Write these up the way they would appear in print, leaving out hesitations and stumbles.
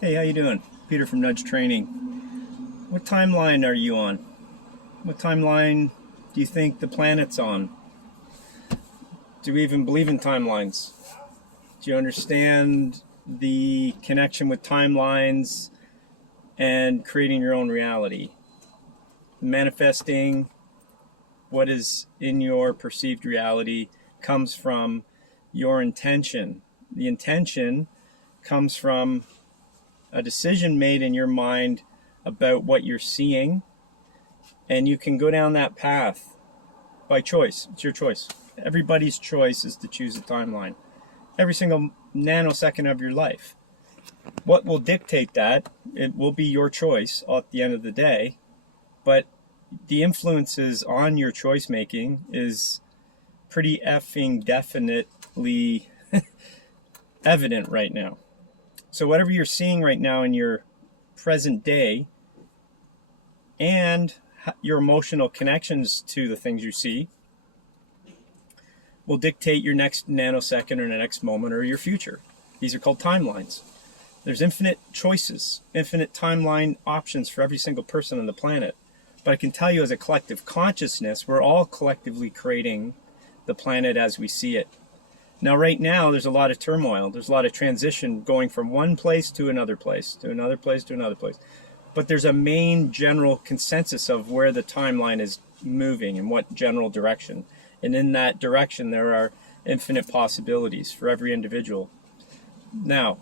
Hey, how you doing? Peter from Nudge Training. What timeline are you on? What timeline do you think the planet's on? Do we even believe in timelines? Do you understand the connection with timelines and creating your own reality? Manifesting what is in your perceived reality comes from your intention. The intention comes from a decision made in your mind about what you're seeing, and you can go down that path by choice. It's your choice. Everybody's choice is to choose a timeline every single nanosecond of your life. What will dictate that? It will be your choice at the end of the day, but the influences on your choice making is pretty effing definitely evident right now. So whatever you're seeing right now in your present day and your emotional connections to the things you see will dictate your next nanosecond or the next moment or your future. These are called timelines. There's infinite choices, infinite timeline options for every single person on the planet. But I can tell you, as a collective consciousness, we're all collectively creating the planet as we see it. Now, right now, there's a lot of turmoil. There's a lot of transition going from one place to another place, to another place, to another place. But there's a main general consensus of where the timeline is moving and what general direction. And in that direction, there are infinite possibilities for every individual. Now,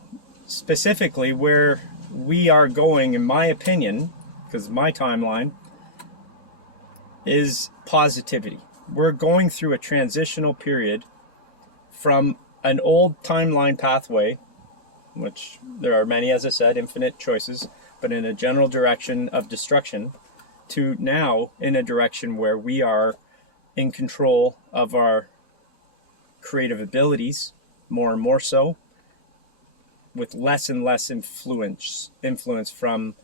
specifically where we are going, in my opinion, because my timeline, is positivity. We're going through a transitional period from an old timeline pathway, which there are many, as I said, infinite choices, but in a general direction of destruction, to now in a direction where we are in control of our creative abilities, more and more so, with less and less influence from,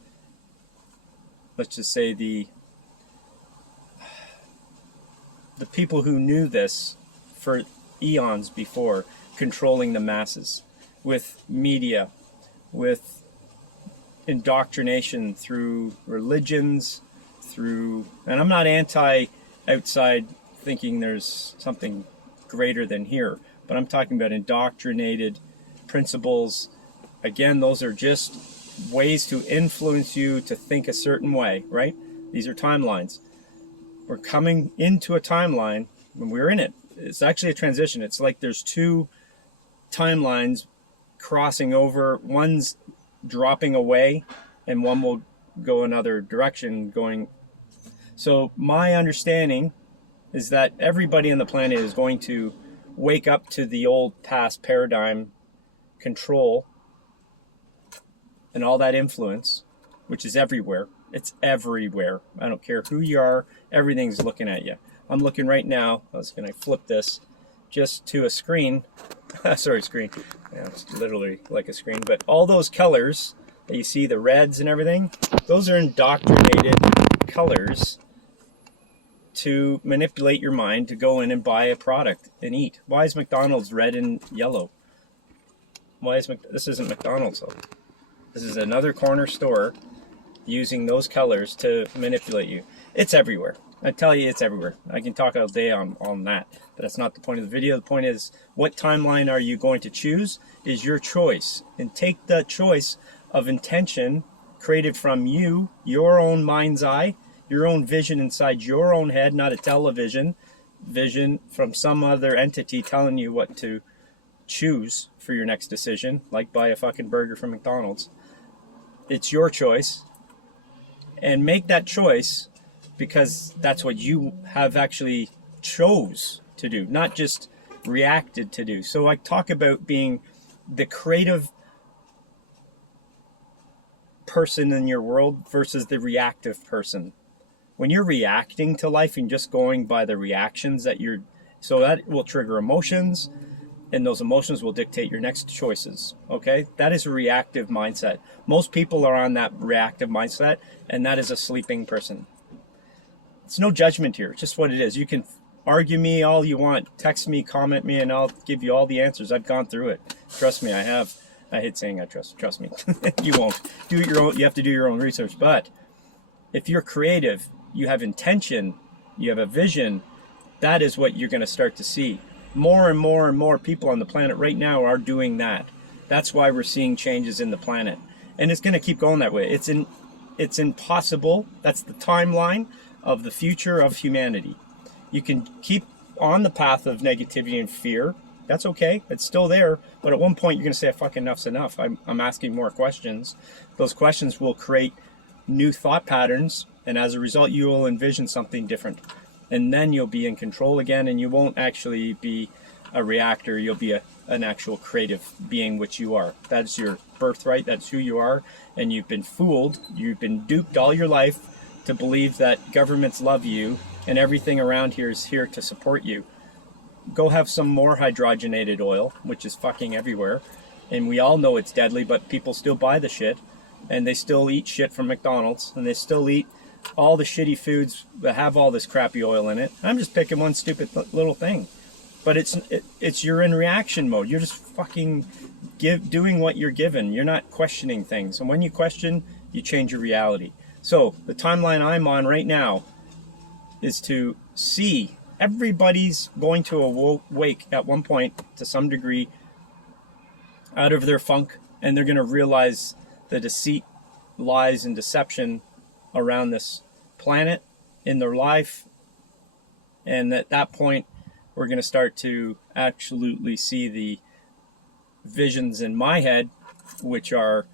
let's just say, the people who knew this for eons before, controlling the masses with media, with indoctrination through religions, and I'm not anti-outside thinking there's something greater than here, but I'm talking about indoctrinated principles. Again, those are just ways to influence you to think a certain way, right? These are timelines. We're coming into a timeline when we're in it. It's actually a transition. It's like there's two timelines crossing over. One's dropping away and one will go another direction going. So my understanding is that everybody on the planet is going to wake up to the old past paradigm control and all that influence, which is everywhere. It's everywhere. I don't care who you are. Everything's looking at you. I'm looking right now. I was going to flip this just to a screen. Sorry, screen. Yeah, it's literally like a screen. But all those colors that you see, the reds and everything, those are indoctrinated colors to manipulate your mind to go in and buy a product and eat. Why is McDonald's red and yellow? This isn't McDonald's though. This is another corner store using those colors to manipulate you. It's everywhere. I tell you, it's everywhere. I can talk all day on that, but that's not the point of the video. The point is, what timeline are you going to choose is your choice. And take the choice of intention created from you, your own mind's eye, your own vision inside your own head, not a television vision from some other entity telling you what to choose for your next decision, like buy a fucking burger from McDonald's. It's your choice. And make that choice because that's what you have actually chose to do, not just reacted to do. So I talk about being the creative person in your world versus the reactive person. When you're reacting to life and just going by the reactions so that will trigger emotions, and those emotions will dictate your next choices. Okay, that is a reactive mindset. Most people are on that reactive mindset, and that is a sleeping person. It's no judgment here. It's just what it is. You can argue me all you want, text me, comment me, and I'll give you all the answers. I've gone through it. Trust me, I have. I hate saying I trust me. You won't. Do your own, you have to do your own research. But if you're creative, you have intention, you have a vision, that is what you're going to start to see. More and more and more people on the planet right now are doing that. That's why we're seeing changes in the planet. And it's going to keep going that way. It's impossible. That's the timeline of the future of humanity. You can keep on the path of negativity and fear. That's okay. It's still there. But at one point, you're going to say, fuck, enough's enough. I'm asking more questions. Those questions will create new thought patterns. And as a result, you will envision something different. And then you'll be in control again, and you won't actually be a reactor. You'll be an actual creative being, which you are. That's your birthright. That's who you are. And you've been fooled. You've been duped all your life to believe that governments love you and everything around here is here to support you. Go have some more hydrogenated oil, which is fucking everywhere. And we all know it's deadly, but people still buy the shit. And they still eat shit from McDonald's. And they still eat all the shitty foods that have all this crappy oil in it. I'm just picking one stupid little thing. But it's you're in reaction mode. You're just fucking doing what you're given. You're not questioning things. And when you question, you change your reality. So the timeline I'm on right now is to see everybody's going to awake at one point to some degree out of their funk, and they're going to realize the deceit, lies, and deception around this planet in their life. And at that point, we're going to start to absolutely see the visions in my head, which are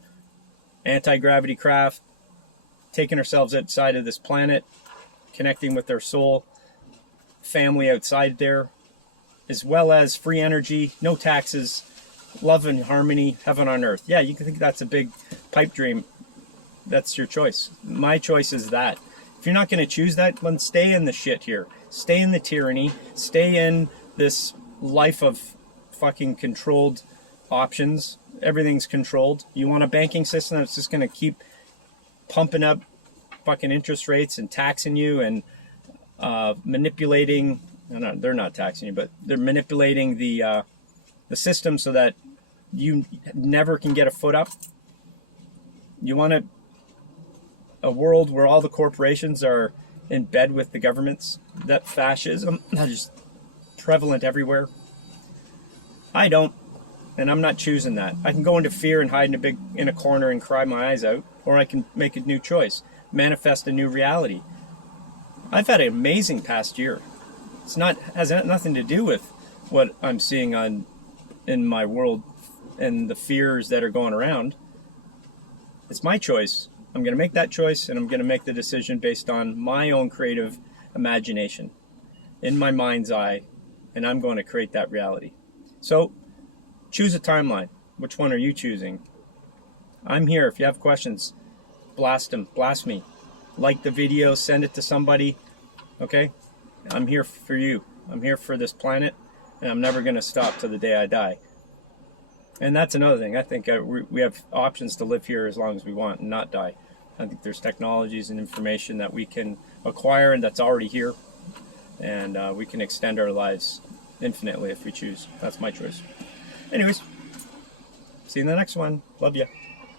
anti-gravity craft, taking ourselves outside of this planet, connecting with our soul, family outside there, as well as free energy, no taxes, love and harmony, heaven on earth. Yeah, you can think that's a big pipe dream. That's your choice. My choice is that. If you're not going to choose that, then stay in the shit here. Stay in the tyranny. Stay in this life of fucking controlled options. Everything's controlled. You want a banking system that's just going to keep pumping up fucking interest rates and taxing you and manipulating. No, they're not taxing you, but they're manipulating the system so that you never can get a foot up. You want a world where all the corporations are in bed with the governments. That fascism that is prevalent everywhere. I don't, and I'm not choosing that. I can go into fear and hide in a corner and cry my eyes out, or I can make a new choice, manifest a new reality. I've had an amazing past year. Has nothing to do with what I'm seeing in my world and the fears that are going around. It's my choice. I'm going to make that choice, and I'm going to make the decision based on my own creative imagination in my mind's eye, and I'm going to create that reality. So choose a timeline. Which one are you choosing? I'm here. If you have questions, blast them. Blast me. Like the video. Send it to somebody. Okay? I'm here for you. I'm here for this planet, and I'm never going to stop till the day I die. And that's another thing. I think we have options to live here as long as we want and not die. I think there's technologies and information that we can acquire and that's already here. And we can extend our lives infinitely if we choose. That's my choice. Anyways, see you in the next one. Love ya.